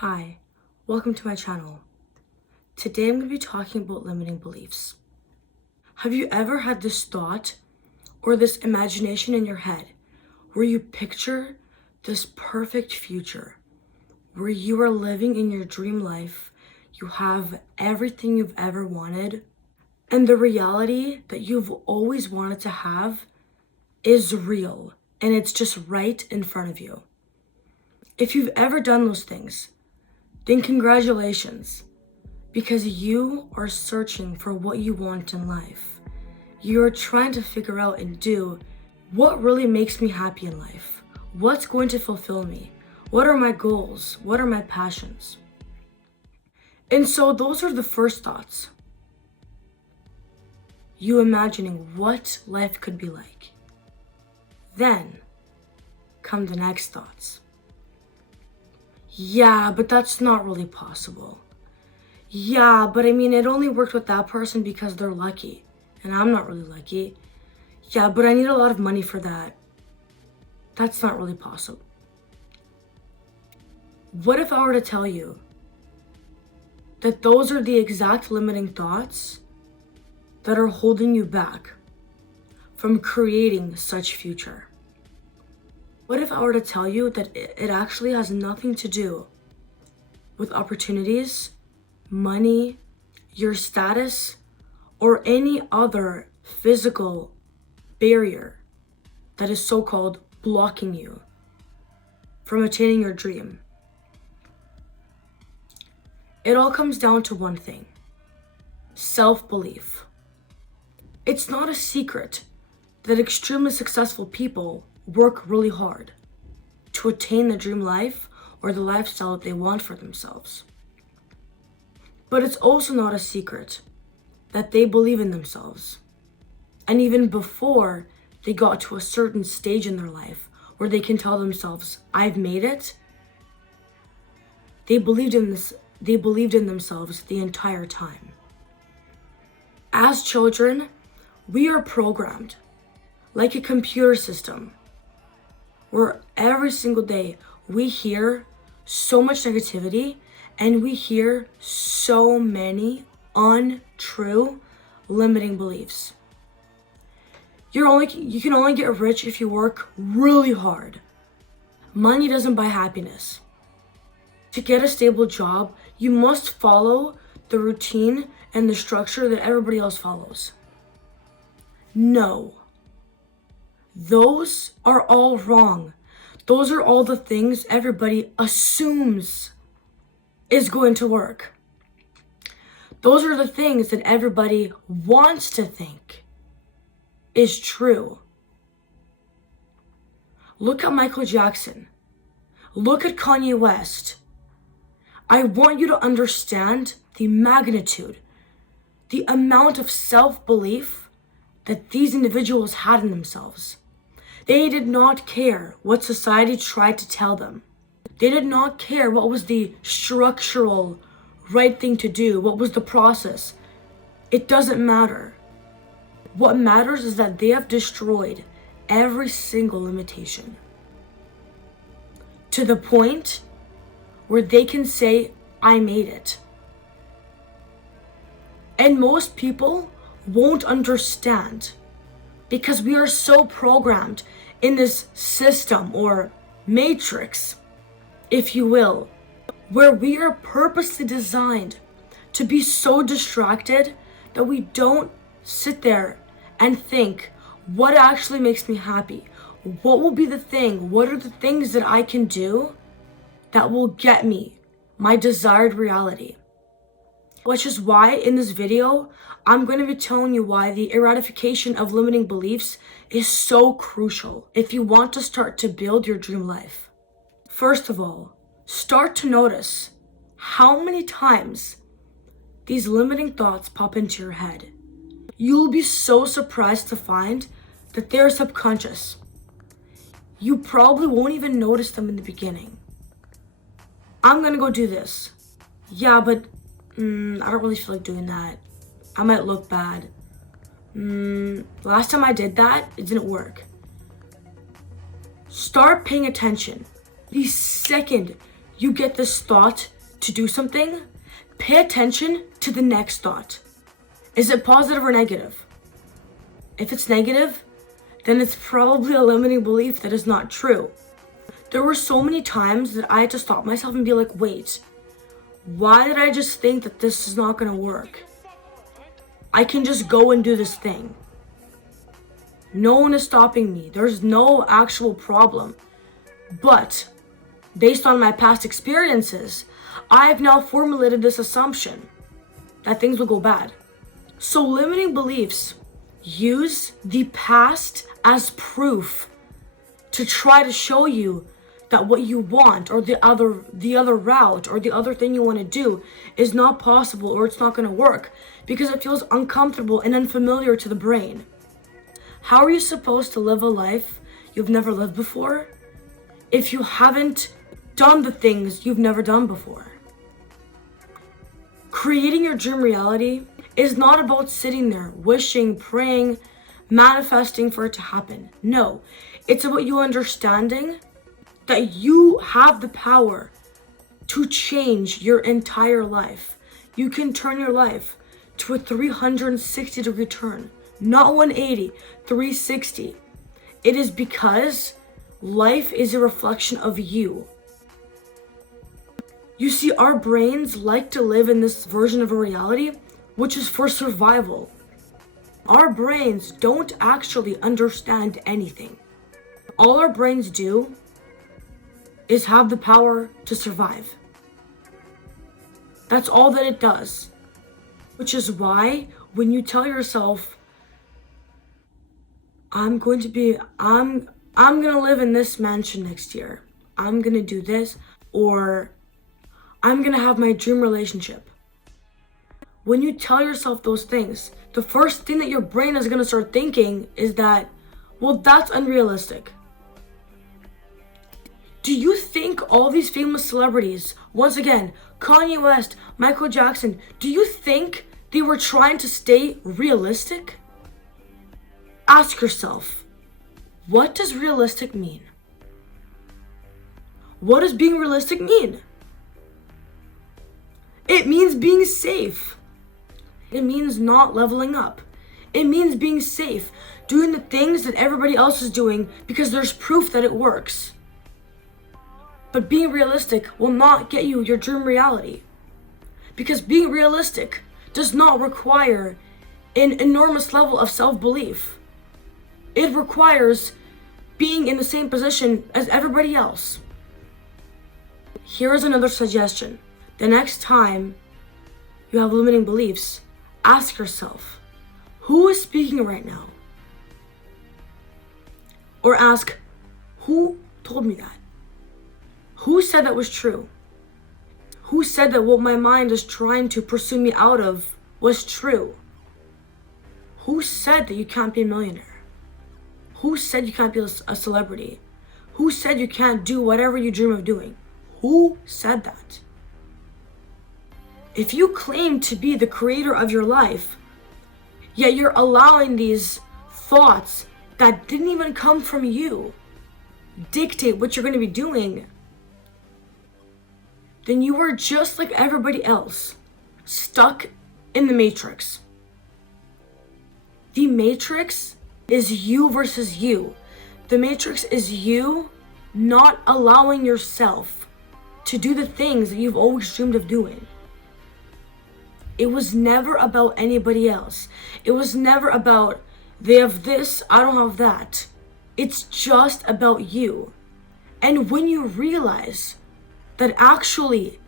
Hi, welcome to my channel. Today I'm going to be talking about limiting beliefs. Have you ever had this thought or this imagination in your head where you picture this perfect future, where you are living in your dream life, you have everything you've ever wanted, and the reality that you've always wanted to have is real and it's just right in front of you? If you've ever done those things, then congratulations, because you are searching for what you want in life. You are trying to figure out and do what really makes me happy in life. What's going to fulfill me? What are my goals? What are my passions? And so those are the first thoughts. You imagining what life could be like. Then come the next thoughts. Yeah, but that's not really possible. Yeah, but I mean, it only worked with that person because they're lucky, and I'm not really lucky. Yeah, but I need a lot of money for that. That's not really possible. What if I were to tell you that those are the exact limiting thoughts that are holding you back from creating such future? What if I were to tell you that it actually has nothing to do with opportunities, money, your status, or any other physical barrier that is so-called blocking you from attaining your dream? It all comes down to one thing: self-belief. It's not a secret that extremely successful people work really hard to attain the dream life or the lifestyle that they want for themselves. But it's also not a secret that they believe in themselves. And even before they got to a certain stage in their life where they can tell themselves, I've made it, they believed in themselves the entire time. As children, we are programmed like a computer system where every single day we hear so much negativity and we hear so many untrue limiting beliefs. You can only get rich if you work really hard. Money doesn't buy happiness. To get a stable job, you must follow the routine and the structure that everybody else follows. No. Those are all wrong. Those are all the things everybody assumes is going to work. Those are the things that everybody wants to think is true. Look at Michael Jackson. Look at Kanye West. I want you to understand the magnitude, the amount of self-belief that these individuals had in themselves. They did not care what society tried to tell them. They did not care what was the structural right thing to do, what was the process. It doesn't matter. What matters is that they have destroyed every single limitation to the point where they can say, I made it. And most people won't understand because we are so programmed in this system or matrix, if you will, where we are purposely designed to be so distracted that we don't sit there and think, what actually makes me happy? What will be the thing? What are the things that I can do that will get me my desired reality? Which is why in this video, I'm going to be telling you why the eradication of limiting beliefs is so crucial if you want to start to build your dream life. First of all, start to notice how many times these limiting thoughts pop into your head. You'll be so surprised to find that they're subconscious. You probably won't even notice them in the beginning. I'm gonna go do this. Yeah, but I don't really feel like doing that. I might look bad. Last time I did that, it didn't work. Start paying attention. The second you get this thought to do something, pay attention to the next thought. Is it positive or negative? If it's negative, then it's probably a limiting belief that is not true. There were so many times that I had to stop myself and be like, wait, why did I just think that this is not gonna work? I can just go and do this thing. No one is stopping me. There's no actual problem. But based on my past experiences, I've now formulated this assumption that things will go bad. So limiting beliefs use the past as proof to try to show you that what you want, or the other route, or the other thing you want to do is not possible, or it's not going to work because it feels uncomfortable and unfamiliar to the brain. How are you supposed to live a life you've never lived before if you haven't done the things you've never done before? Creating your dream reality is not about sitting there wishing, praying, manifesting for it to happen. No, it's about you understanding that you have the power to change your entire life. You can turn your life to a 360-degree turn, not 180, 360. It is because life is a reflection of you. You see, our brains like to live in this version of a reality, which is for survival. Our brains don't actually understand anything. All our brains do is have the power to survive. That's all that it does. Which is why when you tell yourself, I'm gonna live in this mansion next year, I'm gonna do this, or I'm gonna have my dream relationship. When you tell yourself those things, the first thing that your brain is gonna start thinking is that, well, that's unrealistic. Do you think all these famous celebrities, once again, Kanye West, Michael Jackson, do you think they were trying to stay realistic? Ask yourself, what does realistic mean? What does being realistic mean? It means being safe. It means not leveling up. It means being safe, doing the things that everybody else is doing because there's proof that it works. But being realistic will not get you your dream reality. Because being realistic does not require an enormous level of self-belief. It requires being in the same position as everybody else. Here is another suggestion. The next time you have limiting beliefs, ask yourself, who is speaking right now? Or ask, who told me that? Who said that was true? Who said that what my mind is trying to pursue me out of was true? Who said that you can't be a millionaire? Who said you can't be a celebrity? Who said you can't do whatever you dream of doing? Who said that? If you claim to be the creator of your life, yet you're allowing these thoughts that didn't even come from you dictate what you're going to be doing, then you are just like everybody else, stuck in the matrix. The matrix is you versus you. The matrix is you not allowing yourself to do the things that you've always dreamed of doing. It was never about anybody else. It was never about, they have this, I don't have that. It's just about you. And when you realize that actually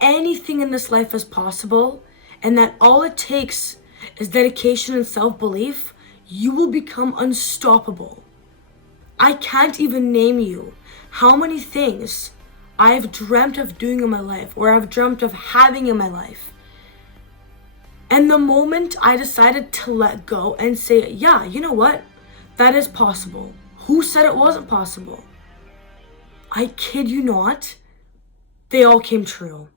anything in this life is possible, and that all it takes is dedication and self-belief, you will become unstoppable. I can't even name you how many things I've dreamt of doing in my life, or I've dreamt of having in my life. And the moment I decided to let go and say, yeah, you know what? That is possible. Who said it wasn't possible? I kid you not, they all came true.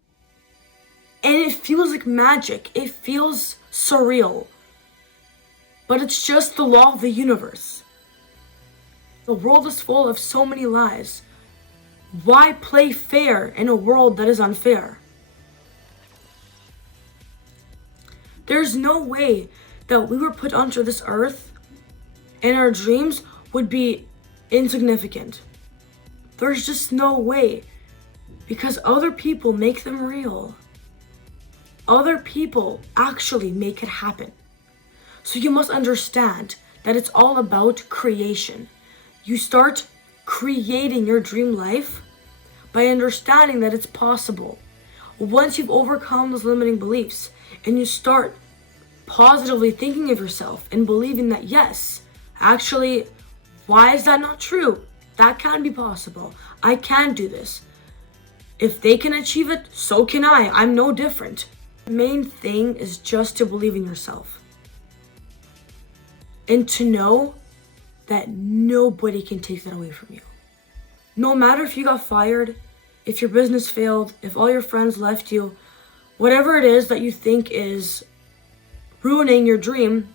And it feels like magic. It feels surreal. But it's just the law of the universe. The world is full of so many lies. Why play fair in a world that is unfair? There's no way that we were put onto this earth and our dreams would be insignificant. There's just no way, because other people make them real. Other people actually make it happen. So you must understand that it's all about creation. You start creating your dream life by understanding that it's possible. Once you've overcome those limiting beliefs and you start positively thinking of yourself and believing that, yes, actually, why is that not true? That can be possible. I can do this. If they can achieve it, so can I. I'm no different. The main thing is just to believe in yourself. And to know that nobody can take that away from you. No matter if you got fired, if your business failed, if all your friends left you, whatever it is that you think is ruining your dream,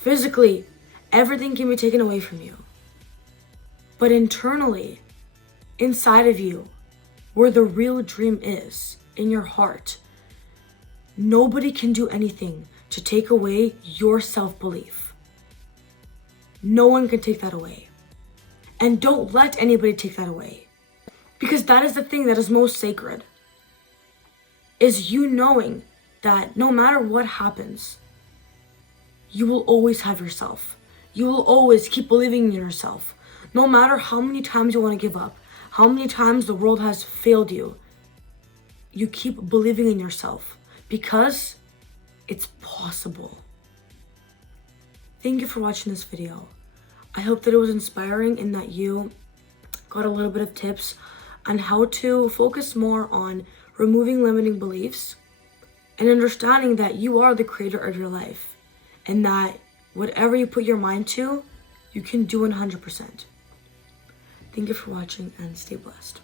physically, everything can be taken away from you. But internally, inside of you, where the real dream is, in your heart, nobody can do anything to take away your self-belief. No one can take that away. And don't let anybody take that away. Because that is the thing that is most sacred. Is you knowing that no matter what happens, you will always have yourself. You will always keep believing in yourself. No matter how many times you want to give up, how many times the world has failed you, you keep believing in yourself because it's possible. Thank you for watching this video. I hope that it was inspiring and that you got a little bit of tips on how to focus more on removing limiting beliefs and understanding that you are the creator of your life and that whatever you put your mind to, you can do 100%. Thank you for watching and stay blessed.